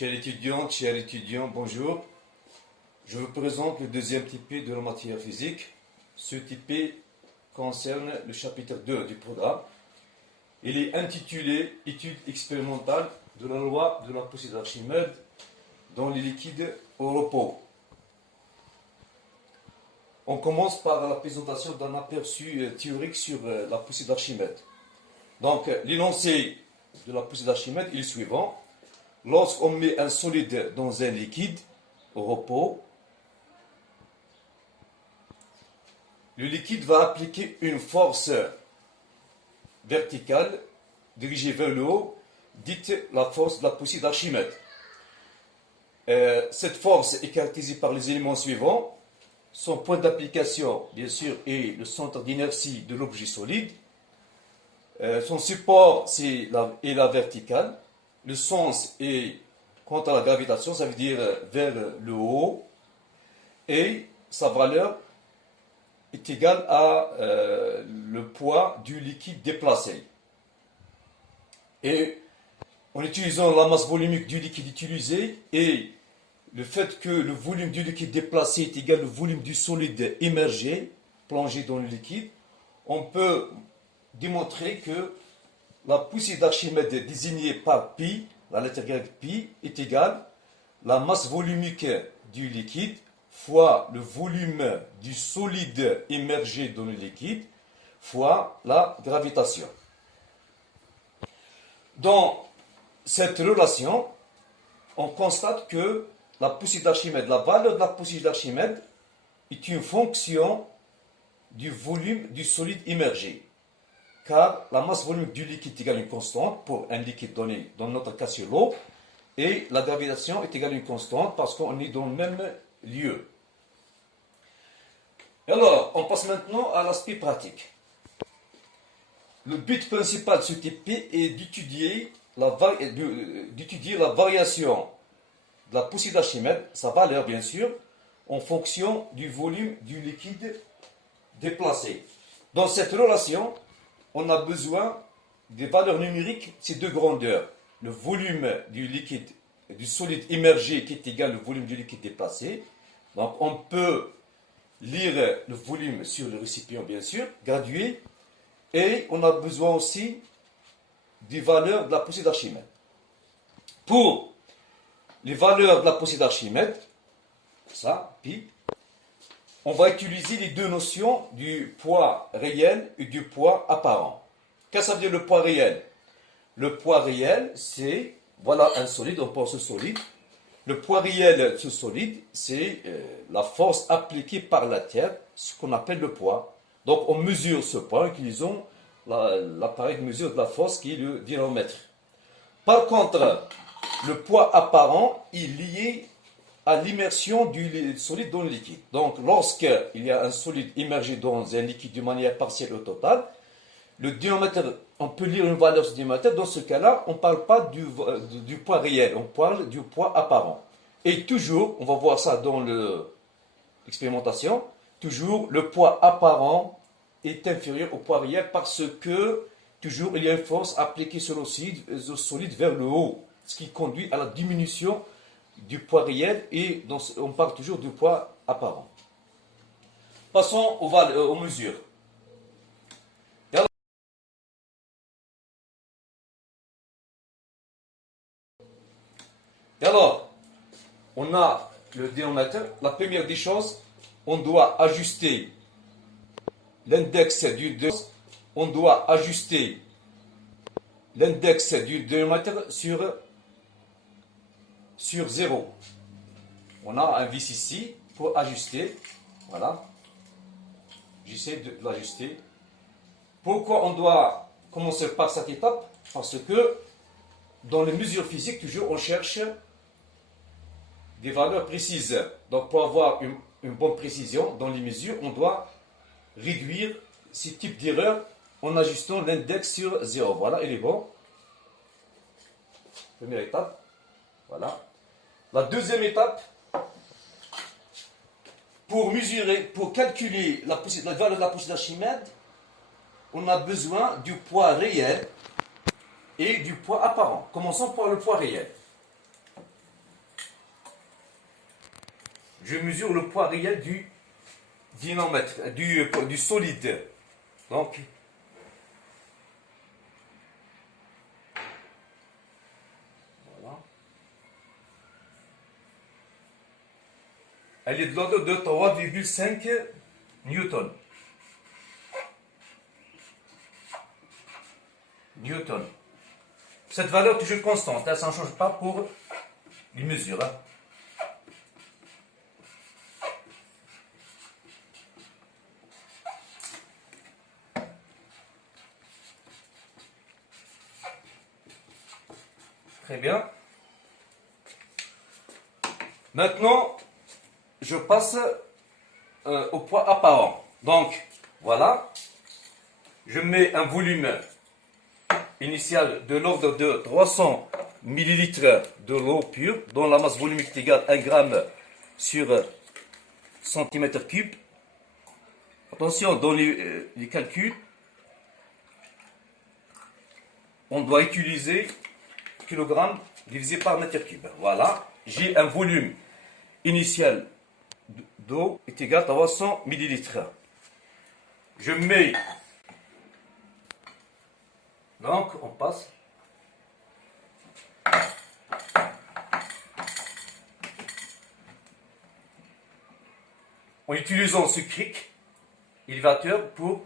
Chères étudiantes, chers étudiants, bonjour. Je vous présente le deuxième typé de la matière physique. Ce typé concerne le chapitre 2 du programme. Il est intitulé « Étude expérimentale de la loi de la poussée d'Archimède dans les liquides au repos ». On commence par la présentation d'un aperçu théorique sur la poussée d'Archimède. Donc, l'énoncé de la poussée d'Archimède est le suivant. Lorsqu'on met un solide dans un liquide au repos, le liquide va appliquer une force verticale dirigée vers le haut, dite la force de la poussée d'Archimède. Cette force est caractérisée par les éléments suivants. Son point d'application, bien sûr, est le centre d'inertie de l'objet solide. Son support est la verticale. Le sens est quant à la gravitation, ça veut dire vers le haut. Et sa valeur est égale à le poids du liquide déplacé. Et en utilisant la masse volumique du liquide utilisé et le fait que le volume du liquide déplacé est égal au volume du solide immergé, plongé dans le liquide, on peut démontrer que la poussée d'Archimède désignée par pi, la lettre grecque pi, est égale à la masse volumique du liquide fois le volume du solide immergé dans le liquide fois la gravitation. Dans cette relation, on constate que la poussée d'Archimède, la valeur de la poussée d'Archimède est une fonction du volume du solide immergé. Car la masse volumique du liquide est égale à une constante pour un liquide donné, dans notre cas sur l'eau, et la gravitation est égale à une constante parce qu'on est dans le même lieu. Alors, on passe maintenant à l'aspect pratique. Le but principal de ce type est d'étudier la variation de la poussée d'Archimède, sa valeur bien sûr, en fonction du volume du liquide déplacé. Dans cette relation, on a besoin des valeurs numériques, ces deux grandeurs. Le volume du liquide, du solide immergé qui est égal au volume du liquide déplacé. Donc on peut lire le volume sur le récipient, bien sûr, gradué. Et on a besoin aussi des valeurs de la poussée d'Archimède. Pour les valeurs de la poussée d'Archimède, ça, pi, on va utiliser les deux notions du poids réel et du poids apparent. Qu'est-ce que ça veut dire le poids réel? Le poids réel, c'est, voilà un solide, on pense au solide. Le poids réel de ce solide, c'est la force appliquée par la Terre, ce qu'on appelle le poids. Donc on mesure ce poids en utilisant l'appareil de mesure de la force qui est le dynamomètre. Par contre, le poids apparent est lié à l'immersion du solide dans le liquide. Donc, lorsqu'il y a un solide immergé dans un liquide de manière partielle ou totale, le diamètre, on peut lire une valeur sur le diamètre. Dans ce cas-là, on ne parle pas du poids réel, on parle du poids apparent. Et toujours, on va voir ça dans l'expérimentation, toujours le poids apparent est inférieur au poids réel parce que toujours il y a une force appliquée sur le solide vers le haut, ce qui conduit à la diminution du poids réel et on parle toujours du poids apparent. Passons aux mesures. Et alors, on a le dénominateur. La première des choses, on doit ajuster l'index du dénominateur. On doit ajuster l'index du dénominateur sur 0. On a un vis ici pour ajuster. Voilà. J'essaie de l'ajuster. Pourquoi on doit commencer par cette étape? Parce que dans les mesures physiques, toujours on cherche des valeurs précises. Donc pour avoir une bonne précision dans les mesures, on doit réduire ce type d'erreur en ajustant l'index sur 0. Voilà, il est bon. Première étape. Voilà. La deuxième étape, pour mesurer, pour calculer la valeur de la poussée d'Archimède, on a besoin du poids réel et du poids apparent. Commençons par le poids réel. je mesure le poids réel du dynamètre, du solide. Donc, voilà. Elle est de l'ordre de 3,5 newtons. Newton. Cette valeur est toujours constante, hein, ça ne change pas pour les mesures. Hein. Très bien. Maintenant, je passe au poids apparent. Donc, voilà. Je mets un volume initial de l'ordre de 300 ml de l'eau pure, dont la masse volumique est égale à 1 g sur centimètre cube. Attention, dans les calculs, on doit utiliser kilogramme divisé par mètre cube. Voilà, j'ai un volume initial d'eau est égal à 300 ml. Je mets, donc on passe. En utilisant ce cric élévateur pour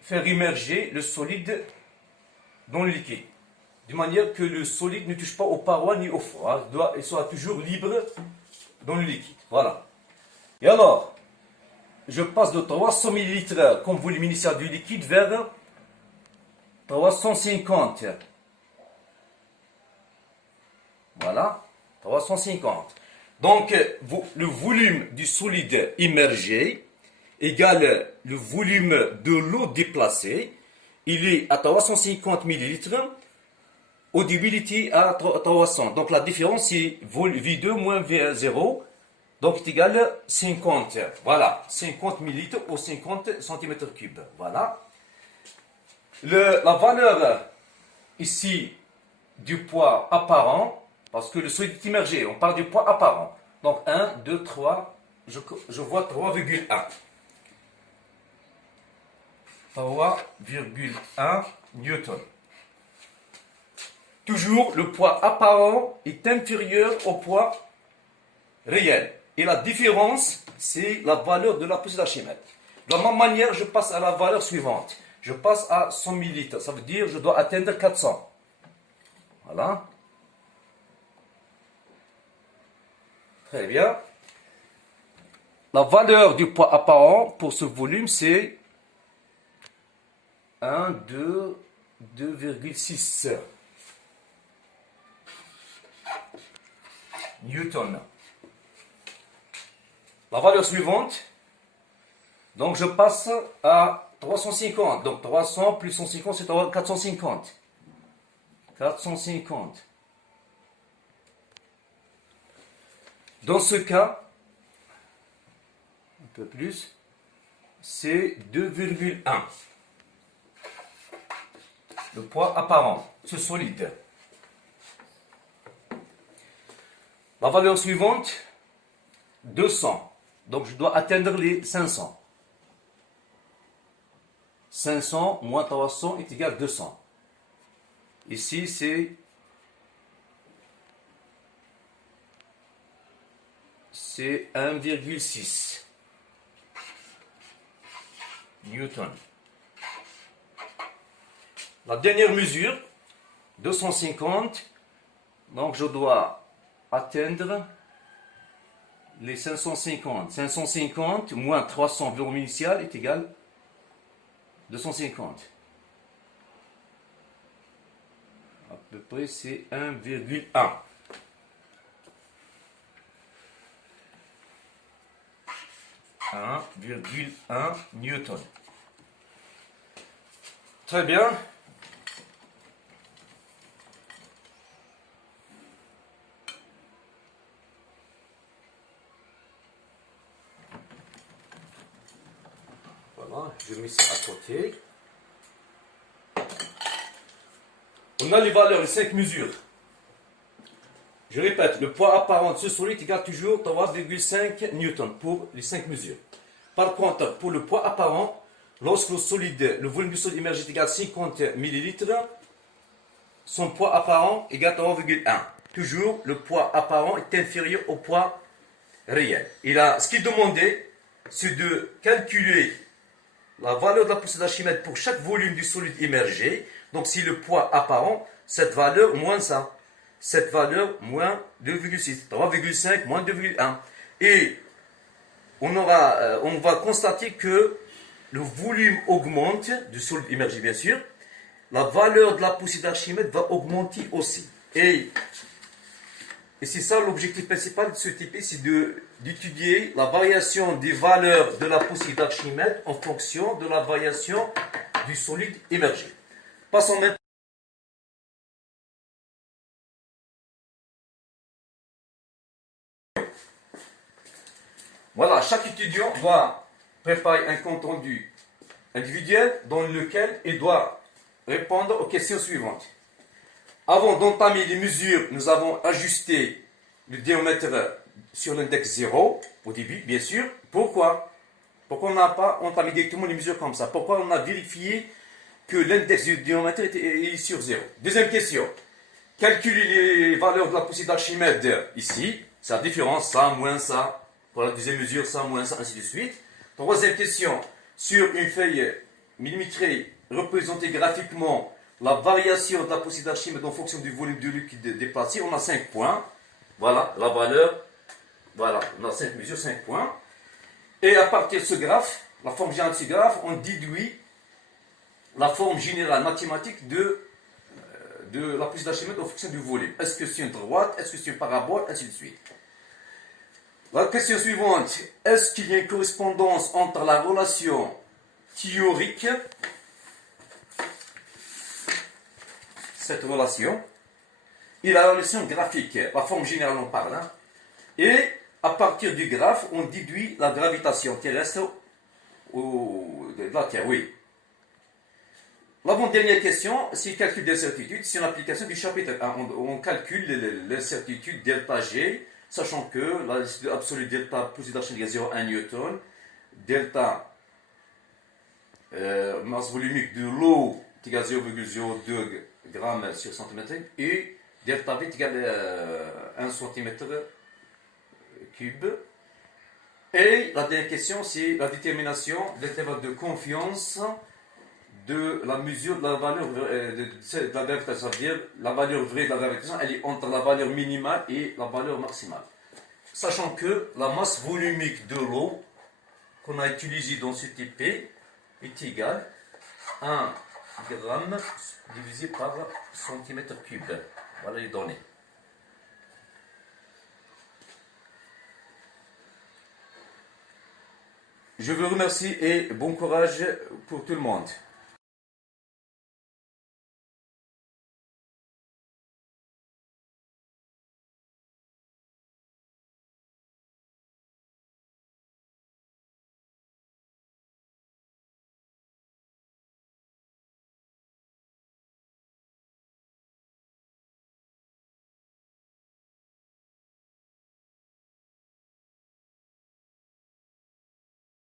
faire immerger le solide dans le liquide. De manière que le solide ne touche pas aux parois ni au fond. Hein. Il soit toujours libre dans le liquide. Voilà. Et alors, je passe de 300 ml comme volume initial du liquide vers 350. Voilà, 350. Donc, le volume du solide immergé égale le volume de l'eau déplacée. Il est à 350 ml. Au début, il était à 300. Donc, la différence, c'est V2 moins V0. Donc, c'est égal à 50. Voilà, 50 ml au 50 cm3. Voilà. La valeur ici du poids apparent, parce que le solide est immergé, on parle du poids apparent. Donc 1, 2, 3, je vois 3,1. 3,1 newton. Toujours, le poids apparent est inférieur au poids réel. Et la différence, c'est la valeur de la poussée d'Archimède. De la même manière, je passe à la valeur suivante. Je passe à 100 ml. Ça veut dire que je dois atteindre 400. Voilà. Très bien. La valeur du poids apparent pour ce volume, c'est 1, 2, 2,6 newton. La valeur suivante, donc je passe à 350. Donc 300 plus 150, c'est 450. 450. Dans ce cas, un peu plus, c'est 2,1. Le poids apparent, ce solide. La valeur suivante, 200. Donc je dois atteindre les 500. 500 moins 300 est égal à 200. Ici, c'est 1,6 newton. La dernière mesure, 250. Donc je dois atteindre les 550. 550 moins 300 volume initial est égal à 250. À peu près, c'est 1,1. 1,1 newton. Très bien. Voilà, je mets ça à côté. On a les valeurs, les 5 mesures. Je répète, le poids apparent de ce solide égale toujours 3,5 newtons pour les 5 mesures. Par contre, pour le poids apparent, lorsque le volume du solide immergé est égal à 50 millilitres, son poids apparent égale 3,1. Toujours, le poids apparent est inférieur au poids réel. Ce qu'il demandait, c'est de calculer la valeur de la poussée d'Archimède pour chaque volume du solide immergé. Donc, si le poids apparent, cette valeur moins ça. Cette valeur moins 2,6. 3,5 moins 2,1. Et on va constater que le volume augmente du solide immergé, bien sûr. La valeur de la poussée d'Archimède va augmenter aussi. Et c'est ça l'objectif principal de ce TP, c'est d'étudier la variation des valeurs de la poussée d'Archimède en fonction de la variation du solide immergé. Passons maintenant. Voilà, chaque étudiant doit préparer un compte rendu individuel dans lequel il doit répondre aux questions suivantes. Avant d'entamer les mesures, nous avons ajusté le diamètre sur l'index 0 au début, bien sûr. Pourquoi? Pourquoi on n'a pas entamé directement les mesures comme ça? Pourquoi on a vérifié que l'index du diamètre est sur 0? Deuxième question. Calculer les valeurs de la poussée d'Archimède ici. C'est la différence, ça, moins ça. Pour la deuxième mesure, ça, moins ça, ainsi de suite. Troisième question. Sur une feuille millimétrée, représenter graphiquement la variation de la poussée d'Archimède en fonction du volume du liquide déplacé. On a 5 points. Voilà, la valeur. Voilà, on a 5 mesures, 5 points. Et à partir de ce graphe, la forme générale de ce graphe, on déduit la forme générale mathématique de la poussée d'Archimède en fonction du volume. Est-ce que c'est une droite? Est-ce que c'est une parabole? Ainsi de suite. La question suivante, est-ce qu'il y a une correspondance entre la relation théorique, cette relation, et la relation graphique? La forme générale, on parle. Hein? Et à partir du graphe, on déduit la gravitation terrestre de la Terre. Oui. L'avant-dernière question, c'est le calcul d'incertitude. C'est une application du chapitre 1. On calcule l'incertitude delta G, sachant que la absolue delta poussée d'Archimède égale 0,1 newton, delta masse volumique de l'eau est égal à 0,02 grammes sur centimètre et delta V est égal à 1 centimètre cube. Et la dernière question, c'est la détermination de l'intervalle de confiance de la mesure de la valeur de la gravitation. C'est-à-dire, la valeur vraie de la gravitation, elle est entre la valeur minimale et la valeur maximale. Sachant que la masse volumique de l'eau qu'on a utilisée dans ce TP est égale à 1 gramme divisé par centimètre cube. Voilà les données. Je vous remercie et bon courage pour tout le monde.